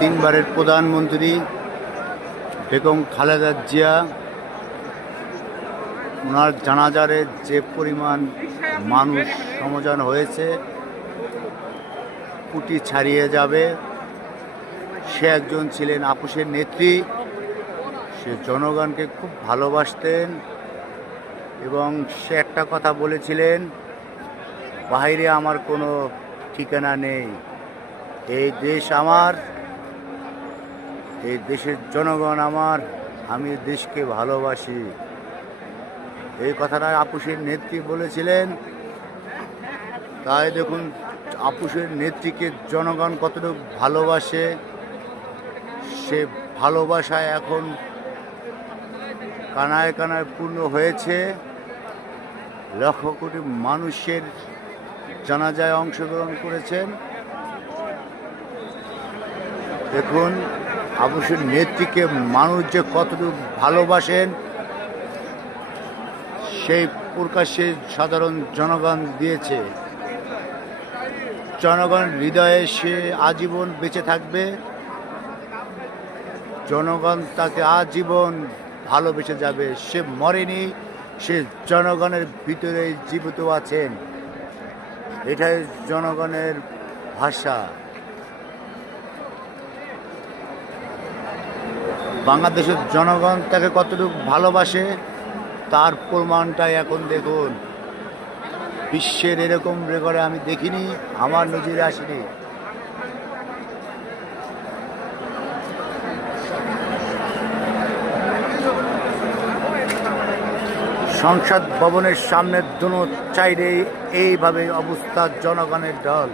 তিনবারের প্রধানমন্ত্রী বেগম খালেদা জিয়া, ওনার জানাজারে যে পরিমাণ মানুষ সমবেত হয়েছে, কুটি ছাড়িয়ে যাবে। সে একজন ছিলেন আপোষের নেত্রী, সে জনগণকে খুব ভালোবাসতেন এবং সে একটা কথা বলেছিলেন, বাইরে আমার কোনো ঠিকানা নেই, এই দেশ আমার, এই দেশের জনগণ আমার, আমি দেশকে ভালোবাসি। এই কথাটা আপোষের নেত্রী বলেছিলেন। তাই দেখুন আপোষের নেত্রীকে জনগণ কতটুকু ভালোবাসে, সে ভালোবাসায় এখন কানায় কানায় পূর্ণ হয়েছে। লক্ষ কোটি মানুষের জানাজায় অংশগ্রহণ করেছেন। দেখুন আপোষের নেত্রীকে মানুষ যে কতটুকু ভালোবাসেন সেই প্রকাশ্যে সাধারণ জনগণ দিয়েছে। জনগণ হৃদয়ে সে আজীবন বেঁচে থাকবে, জনগণ তাকে আজীবন ভালোবেসে যাবে। সে মরেনি, সে জনগণের ভিতরে জীবিত আছেন, এটাই জনগণের ভাষা। বাংলাদেশের জনগণ তাকে কতটুকু ভালোবাসে তার প্রমাণটাই এখন দেখুন। বিশ্বের এরকম রেকর্ডে আমি দেখিনি, আমার নজিরে আসেনি। সংসদ ভবনের সামনে দুনো সাইডে এইভাবে অবস্থা, জনগণের ঢল।